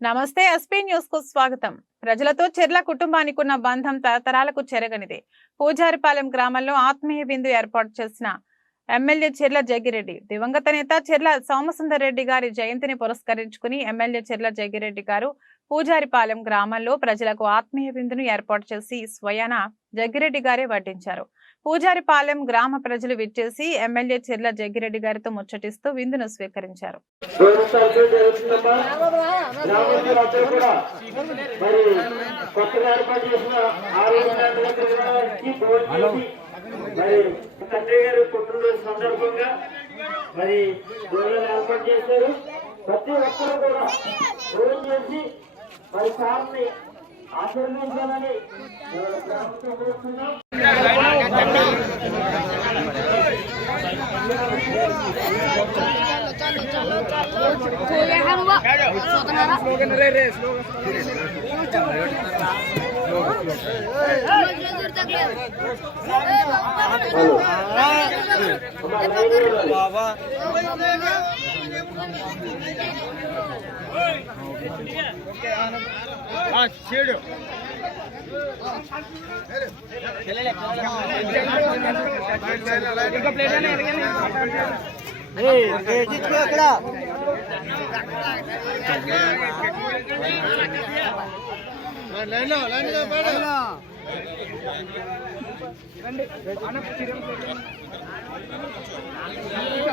నమస్తే ఎస్పీ న్యూస్కు స్వాగతం. ప్రజలతో చెర్ల కుటుంబానికి ఉన్న బంధం తరతరాలకు చెరగనిది. పూజారిపాలెం గ్రామంలో ఆత్మీయ బిందు ఏర్పాటు చేసిన ఎమ్మెల్యే చెర్ల జగ్గిరెడ్డి దివంగత నేత చెర్ల సోమసుందర్ రెడ్డి గారి జయంతిని పురస్కరించుకుని ఎమ్మెల్యే చెర్ల జగ్గిరెడ్డి గారు పూజారిపాలెం గ్రామంలో ప్రజలకు ఆత్మీయ విందును ఏర్పాటు చేసి స్వయాన జగ్గిరెడ్డి గారే వడ్డించారు. పూజారిపాలెం గ్రామ ప్రజలు విచ్చేసి ఎమ్మెల్యే చెర్ల జగ్గిరెడ్డి గారితో ముచ్చటిస్తూ విందును స్వీకరించారు. మరి ఏర్పాటు చేశారు. ప్రతి ఒక్కరు కూడా చేసి వారి సార్ని ఆశీర్వదించాలని బాబా చెడు అక్కడ రండి అన్న